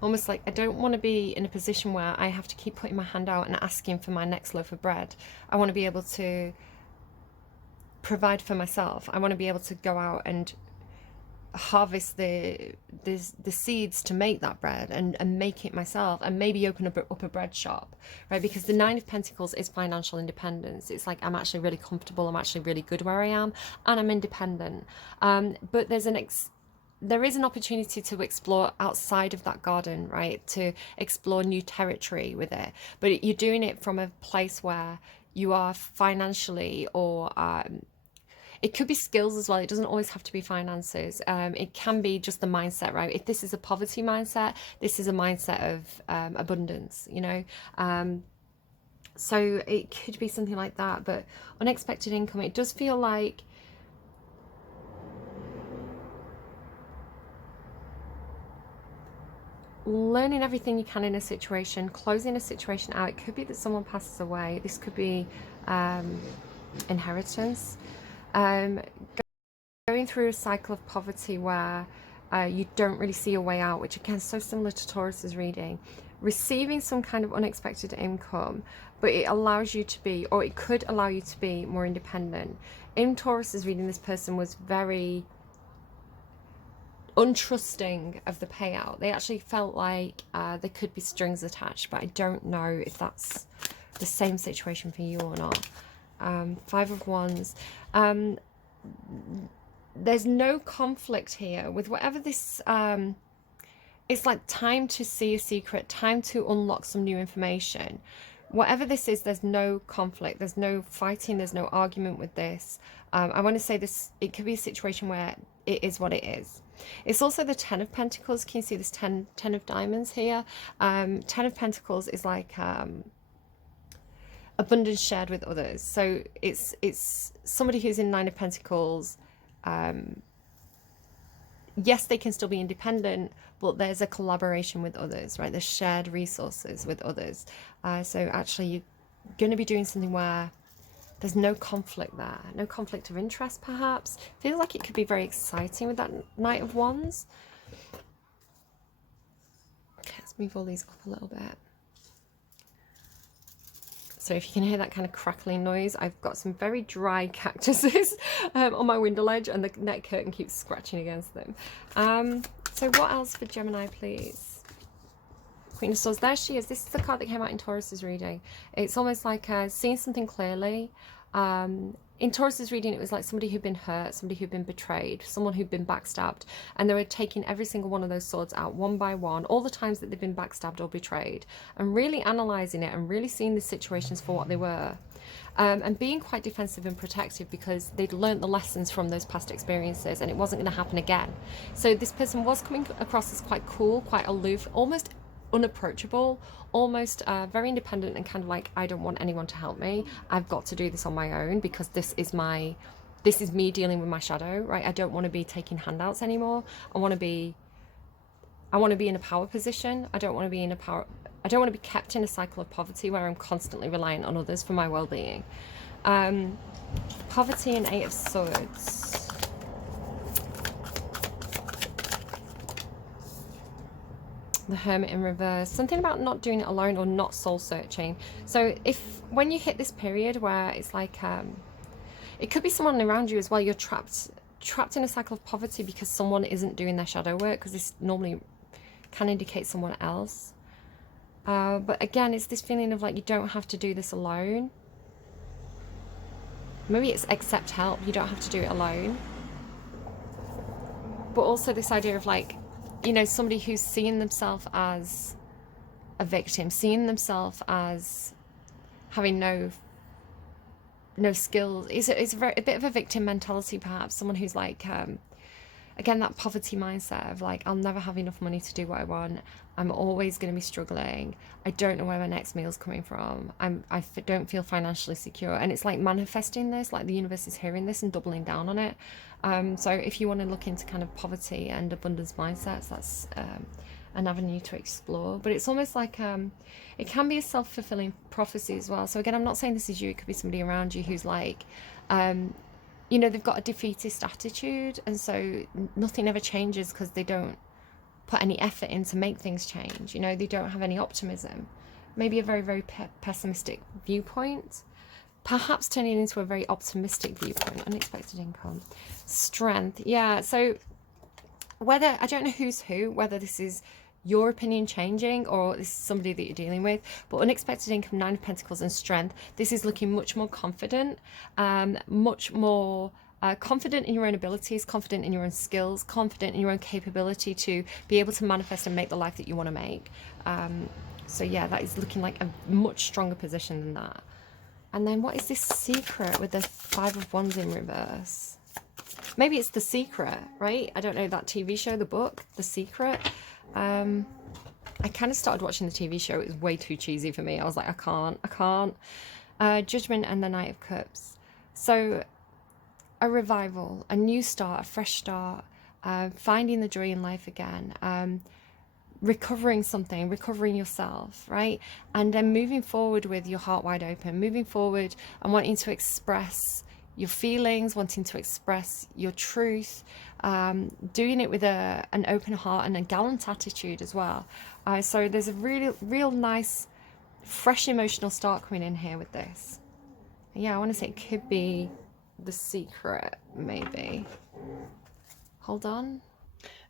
almost like I don't want to be in a position where I have to keep putting my hand out and asking for my next loaf of bread. I want to be able to provide for myself. I want to be able to go out and harvest the seeds to make that bread, and make it myself, and maybe open up a bread shop, right? Because the Nine of Pentacles is financial independence. It's like, I'm actually really comfortable, I'm actually really good where I am, and I'm independent. But there is an opportunity to explore outside of that garden, right? To explore new territory with it, but you're doing it from a place where you are financially, or it could be skills as well. It doesn't always have to be finances. It can be just the mindset, right? If this is a poverty mindset, this is a mindset of abundance, you know? So it could be something like that, but unexpected income, it does feel like learning everything you can in a situation, closing a situation out. It could be that someone passes away. This could be inheritance. Going through a cycle of poverty where you don't really see a way out, which again is so similar to Taurus's reading. Receiving some kind of unexpected income, but it allows you to be, or it could allow you to be more independent. In Taurus's reading, this person was very untrusting of the payout. They actually felt like there could be strings attached, but I don't know if that's the same situation for you or not. Five of Wands. There's no conflict here with whatever this it's like time to see a secret, time to unlock some new information. Whatever this is, there's no conflict, there's no fighting, there's no argument with this. I want to say this, it could be a situation where it is what it is. It's also the 10 of Pentacles. Can you see this 10 of Diamonds here? 10 of Pentacles is like abundance shared with others. So it's somebody who's in 9 of Pentacles. Yes, they can still be independent, but there's a collaboration with others, right? There's shared resources with others. So actually you're going to be doing something where there's no conflict there, no conflict of interest perhaps. Feels like it could be very exciting with that Knight of Wands. Okay, let's move all these up a little bit. So if you can hear that kind of crackling noise, I've got some very dry cactuses on my window ledge, and the net curtain keeps scratching against them. So what else for Gemini, please? Queen of Swords, there she is. This is the card that came out in Taurus's reading. It's almost like seeing something clearly. In Taurus's reading, it was like somebody who'd been hurt, somebody who'd been betrayed, someone who'd been backstabbed, and they were taking every single one of those swords out one by one, all the times that they've been backstabbed or betrayed, and really analysing it and really seeing the situations for what they were. And being quite defensive and protective because they'd learnt the lessons from those past experiences and it wasn't going to happen again. So this person was coming across as quite cool, quite aloof, almost unapproachable, almost very independent and kind of like, I don't want anyone to help me. I've got to do this on my own because this is me dealing with my shadow, right? I don't want to be taking handouts anymore. I want to be in a power position. I don't want to be kept in a cycle of poverty where I'm constantly reliant on others for my well-being. Poverty and 8 of Swords. The Hermit in reverse. Something about not doing it alone or not soul searching. So when you hit this period where it's like it could be someone around you as well, you're trapped in a cycle of poverty because someone isn't doing their shadow work, because this normally can indicate someone else. But again, it's this feeling of like you don't have to do this alone. Maybe it's accept help. You don't have to do it alone. But also this idea of like, you know, somebody who's seeing themselves as a victim, seeing themselves as having no skills. It's a bit of a victim mentality, perhaps. Someone who's like, again, that poverty mindset of like, I'll never have enough money to do what I want. I'm always going to be struggling. I don't know where my next meal's coming from. I don't feel financially secure. And it's like manifesting this, like the universe is hearing this and doubling down on it. So if you want to look into kind of poverty and abundance mindsets, that's an avenue to explore. But it's almost like it can be a self-fulfilling prophecy as well. So again, I'm not saying this is you. It could be somebody around you who's like, you know, they've got a defeatist attitude, and so nothing ever changes because they don't put any effort in to make things change. You know, they don't have any optimism. Maybe a very, very pessimistic viewpoint. Perhaps turning into a very optimistic viewpoint. Unexpected income. Strength. Yeah, so whether, I don't know who's who, whether this is your opinion changing or this is somebody that you're dealing with, but unexpected income, 9 of Pentacles, and strength. This is looking much more confident, much more confident in your own abilities, confident in your own skills, confident in your own capability to be able to manifest and make the life that you want to make. So yeah, that is looking like a much stronger position than that. And then what is this secret with the 5 of Wands in reverse? Maybe it's The Secret, right? I don't know, that TV show, the book, The Secret. I kind of started watching the TV show. It was way too cheesy for me. I was like, I can't. Judgment and the Knight of Cups. So a revival, a new start, a fresh start, finding the joy in life again, recovering something, recovering yourself, right? And then moving forward with your heart wide open, moving forward and wanting to express your feelings, wanting to express your truth, doing it with an open heart and a gallant attitude as well. So there's a real nice, fresh emotional start coming in here with this. Yeah, I want to say it could be The Secret, maybe. Hold on.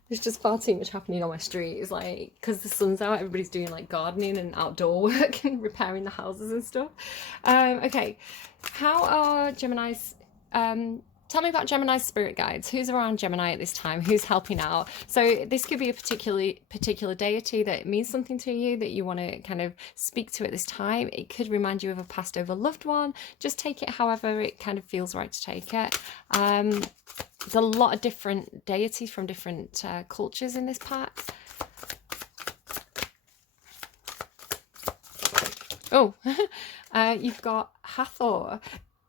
There's just far too much happening on my street. It's like, because the sun's out, everybody's doing like gardening and outdoor work and repairing the houses and stuff. Okay, how are Gemini's, tell me about Gemini's spirit guides. Who's around Gemini at this time? Who's helping out? So this could be a particular deity that means something to you, that you want to kind of speak to at this time. It could remind you of a passed over loved one. Just take it however it kind of feels right to take it. There's a lot of different deities from different cultures in this pack. Oh, you've got Hathor.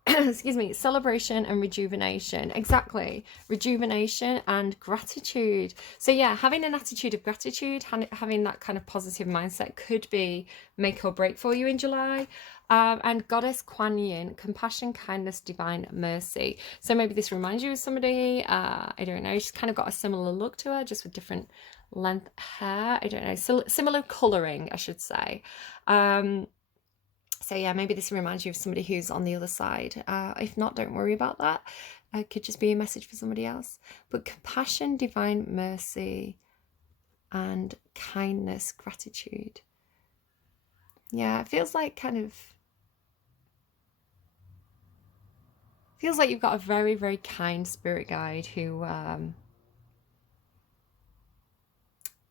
Excuse me, celebration and rejuvenation. Exactly, rejuvenation and gratitude. So yeah, having an attitude of gratitude, having that kind of positive mindset could be make or break for you in July. And Goddess Kuan Yin, compassion, kindness, divine mercy. So maybe this reminds you of somebody, I don't know, she's kind of got a similar look to her, just with different length hair, I don't know, similar colouring, I should say. So yeah, maybe this reminds you of somebody who's on the other side. If not, don't worry about that. It could just be a message for somebody else. But compassion, divine mercy, and kindness, gratitude. Yeah, it feels like feels like you've got a very, very kind spirit guide who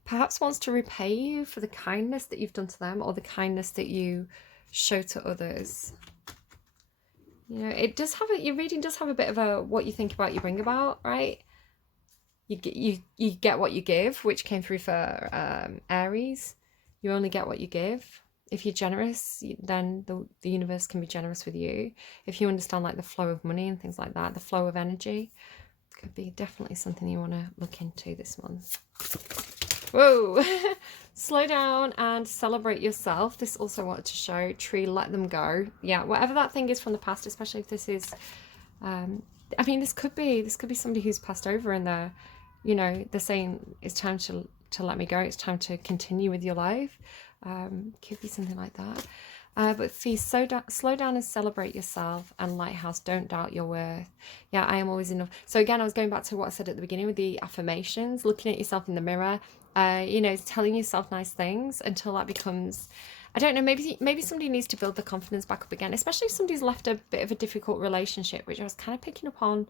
perhaps wants to repay you for the kindness that you've done to them, or the kindness that you show to others. You know, it does have your reading does have a bit of a what you think about, you bring about, right? You get what you give, which came through for Aries. You only get what you give. If you're generous, then the universe can be generous with you. If you understand like the flow of money and things like that, the flow of energy, could be definitely something you want to look into this month. Whoa. Slow down and celebrate yourself. This also wanted to show tree, let them go. Yeah, whatever that thing is from the past, especially if this is I mean, this could be somebody who's passed over and they're, you know, they're saying it's time to let me go, it's time to continue with your life. Could be something like that. But please slow down and celebrate yourself. And Lighthouse, don't doubt your worth. Yeah, I am always enough. So again, I was going back to what I said at the beginning with the affirmations, looking at yourself in the mirror, you know, telling yourself nice things until that becomes, I don't know, maybe somebody needs to build the confidence back up again, especially if somebody's left a bit of a difficult relationship, which I was kind of picking up on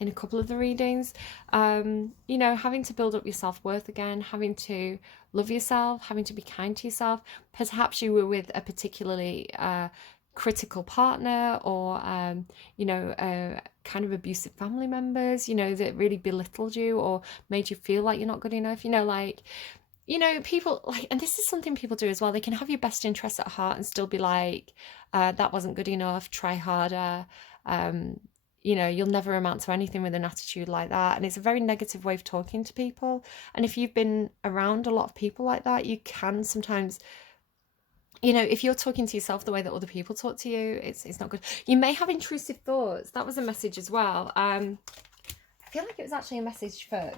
in a couple of the readings. You know, having to build up your self-worth again, having to love yourself, having to be kind to yourself. Perhaps you were with a particularly critical partner, or you know, kind of abusive family members, you know, that really belittled you or made you feel like you're not good enough. You know, like, you know, people like, and this is something people do as well, they can have your best interests at heart and still be like, that wasn't good enough, try harder. You know, you'll never amount to anything with an attitude like that. And it's a very negative way of talking to people. And if you've been around a lot of people like that, you can sometimes, you know, if you're talking to yourself the way that other people talk to you, it's not good. You may have intrusive thoughts. That was a message as well. I feel like it was actually a message for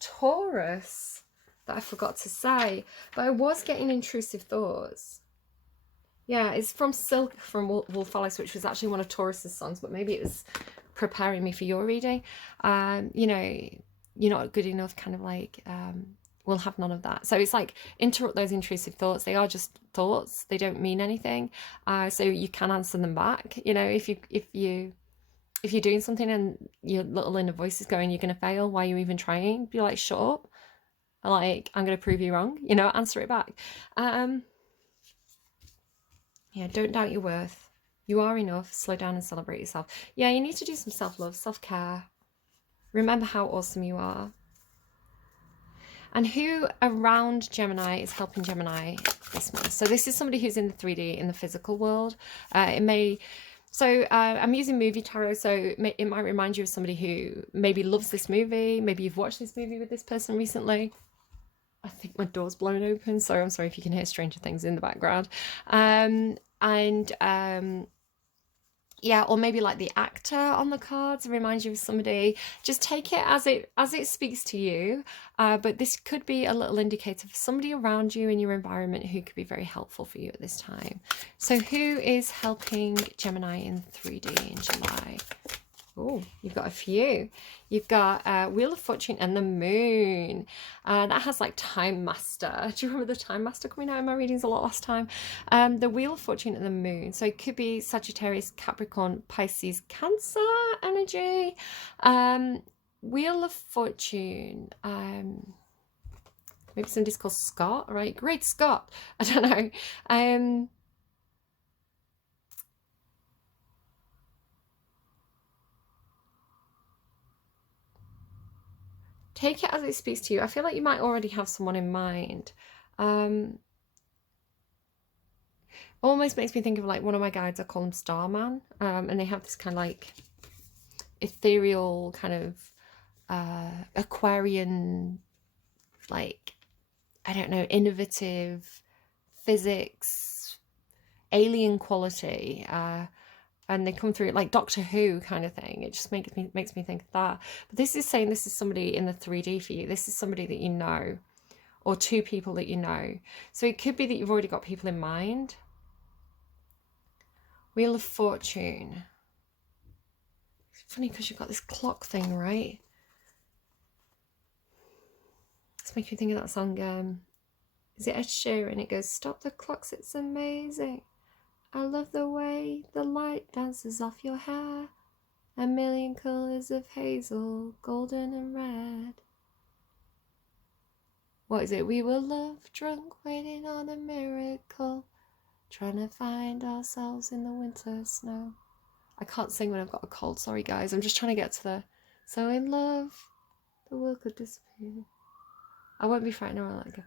Taurus that I forgot to say, but I was getting intrusive thoughts. Yeah, it's from Silk from Wolf Alice, which was actually one of Taurus's songs, but maybe it was preparing me for your reading. You know, you're not good enough, kind of like, we'll have none of that. So it's like, interrupt those intrusive thoughts. They are just thoughts. They don't mean anything. So you can answer them back. You know, if you're doing something and your little inner voice is going, you're going to fail, why are you even trying? Be like, shut up. Like, I'm going to prove you wrong. You know, answer it back. Yeah, don't doubt your worth. You are enough. Slow down and celebrate yourself. Yeah, you need to do some self-love, self-care. Remember how awesome you are. And who around Gemini is helping Gemini this month? So this is somebody who's in the 3D, in the physical world. It may... So I'm using movie tarot, so it might remind you of somebody who maybe loves this movie. Maybe you've watched this movie with this person recently. I think my door's blown open, so I'm sorry if you can hear Stranger Things in the background. Yeah, or maybe like the actor on the cards reminds you of somebody. Just take it as it speaks to you. But this could be a little indicator for somebody around you in your environment who could be very helpful for you at this time. So who is helping Gemini in 3D in July? Oh, you've got a few. You've got Wheel of Fortune and the Moon. That has like Time Master. Do you remember the Time Master coming out in my readings a lot last time? The Wheel of Fortune and the Moon. So it could be Sagittarius, Capricorn, Pisces, Cancer energy. Wheel of Fortune. Maybe somebody's called Scott, right? Great Scott. I don't know. Take it as it speaks to you. I feel like you might already have someone in mind. Almost makes me think of like one of my guides. I call him Starman, and they have this kind of like ethereal kind of Aquarian, like, I don't know, innovative physics, alien quality. And they come through like Doctor Who kind of thing. It just makes me think of that. But this is saying this is somebody in the 3D for you. This is somebody that you know, or two people that you know. So it could be that you've already got people in mind. Wheel of Fortune. It's funny because you've got this clock thing, right? It's making me think of that song. Is it Ed Sheeran? It goes, "Stop the clocks, it's amazing. I love the way the light dances off your hair. A million colours of hazel, golden and red." What is it? We were love drunk, waiting on a miracle, trying to find ourselves in the winter snow. I can't sing when I've got a cold, sorry guys. I'm just trying to get to the... So in love, the world could disappear. I won't be frightened or let go.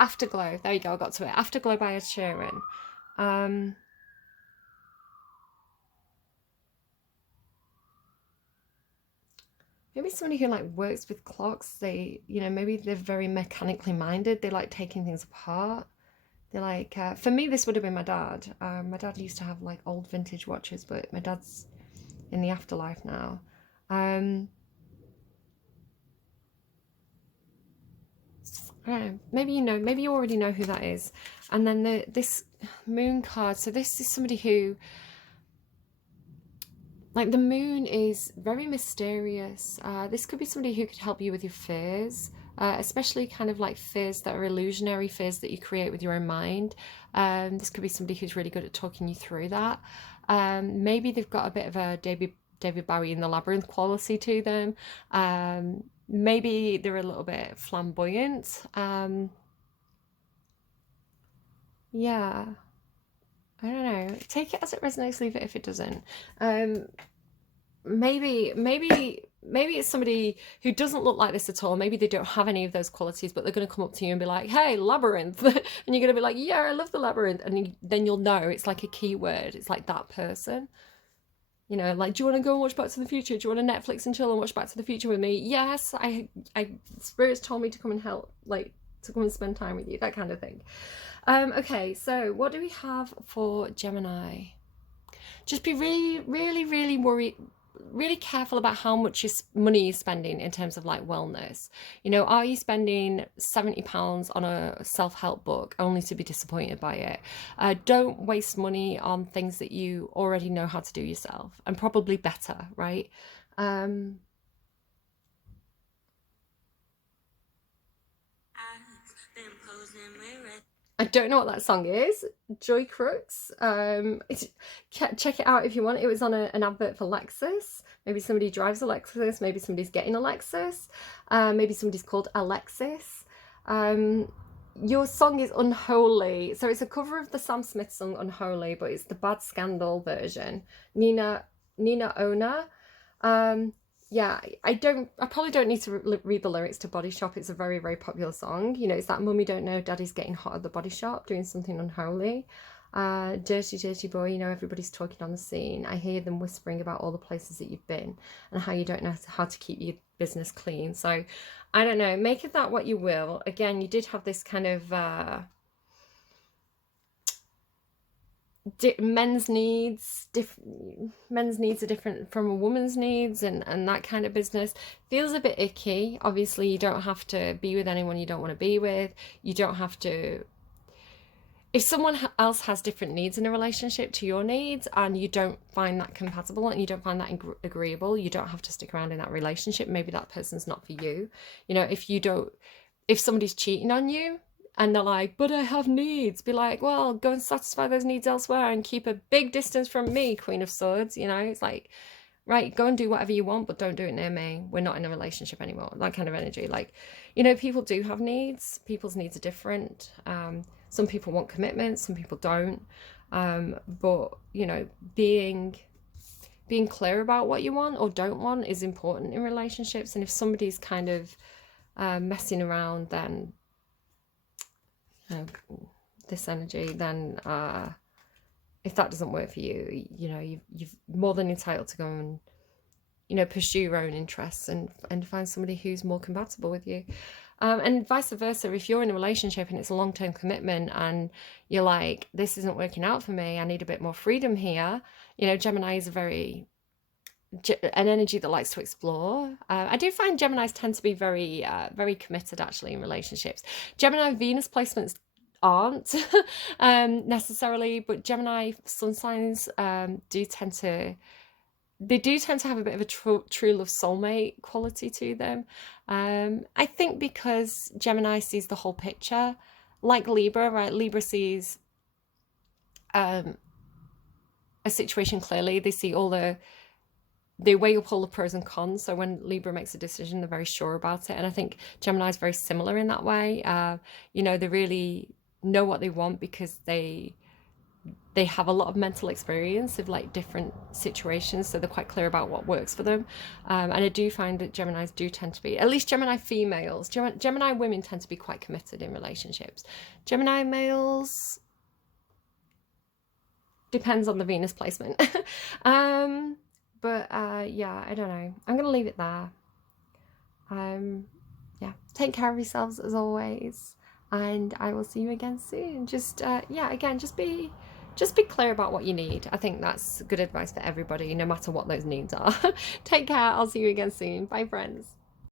Afterglow, there you go, I got to it. Afterglow by Ed Sheeran. Maybe somebody who like works with clocks. They, you know, maybe they're very mechanically minded. They like taking things apart. They like, for me, this would have been my dad. My dad used to have like old vintage watches, but my dad's in the afterlife now. I don't know, maybe you know, maybe you already know who that is. And then this moon card. So this is somebody who, like, the moon is very mysterious. This could be somebody who could help you with your fears, especially kind of like fears that are illusionary, fears that you create with your own mind. This could be somebody who's really good at talking you through that. Maybe they've got a bit of a David Bowie in the Labyrinth quality to them. Maybe they're a little bit flamboyant. Yeah. I don't know. Take it as it resonates, leave it if it doesn't. Maybe it's somebody who doesn't look like this at all. Maybe they don't have any of those qualities, but they're going to come up to you and be like, "Hey, labyrinth," and you're going to be like, "Yeah, I love the labyrinth," and then you'll know it's like a keyword. It's like that person. You know, like, do you want to go and watch Back to the Future? Do you want to Netflix and chill and watch Back to the Future with me? Yes, I spirits told me to come and help, like, to come and spend time with you, that kind of thing. Okay, so what do we have for Gemini? Just be really, really, really careful about how much money you're spending in terms of like wellness. You know, are you spending £70 on a self-help book only to be disappointed by it? Don't waste money on things that you already know how to do yourself, and probably better, right? I don't know what that song is. Joy Crooks. Check it out if you want. It was on an advert for Lexus. Maybe somebody drives a Lexus. Maybe somebody's getting a Lexus. Maybe somebody's called Alexis. Your song is Unholy. So it's a cover of the Sam Smith song Unholy, but it's the Bad Scandal version. Nina Ona. yeah, I probably don't need to read the lyrics to Body Shop. It's a very, very popular song. You know, it's that mummy don't know daddy's getting hot at the body shop doing something unholy. Dirty, dirty boy, you know, everybody's talking on the scene. I hear them whispering about all the places that you've been and how you don't know how to keep your business clean. So I don't know, make of that what you will. Again, you did have this kind of men's needs are different from a woman's needs, and that kind of business feels a bit icky. Obviously, you don't have to be with anyone you don't want to be with. You don't have to, if someone else has different needs in a relationship to your needs and you don't find that compatible and you don't find that agreeable, you don't have to stick around in that relationship. Maybe that person's not for you. You know, if somebody's cheating on you and they're like, but I have needs, be like, well, go and satisfy those needs elsewhere and keep a big distance from me, Queen of Swords. You know, it's like, right, go and do whatever you want, but don't do it near me. We're not in a relationship anymore. That kind of energy. Like, you know, people do have needs. People's needs are different. Some people want commitment, some people don't. But, you know, being clear about what you want or don't want is important in relationships. And if somebody's kind of messing around, then this energy, then if that doesn't work for you, you know, you've more than entitled to go and, you know, pursue your own interests and find somebody who's more compatible with you. And vice versa, if you're in a relationship and it's a long-term commitment and you're like, this isn't working out for me, I need a bit more freedom here. You know, Gemini is an energy that likes to explore. I do find Geminis tend to be very, very committed actually in relationships. Gemini Venus placements aren't necessarily, but Gemini sun signs do tend to have a bit of a true love soulmate quality to them. I think because Gemini sees the whole picture, like Libra, right? Libra sees a situation clearly. They see they weigh up all the pros and cons. So when Libra makes a decision, they're very sure about it. And I think Gemini is very similar in that way. You know, they really know what they want because they have a lot of mental experience of like different situations, so they're quite clear about what works for them. And I do find that Geminis do tend to be, at least Gemini females, Gemini women tend to be quite committed in relationships. Gemini males, depends on the Venus placement. But yeah, I don't know, I'm gonna leave it there. Yeah, take care of yourselves as always, and I will see you again soon. Just yeah, again, just be clear about what you need. I think that's good advice for everybody, no matter what those needs are. Take care. I'll see you again soon. Bye, friends.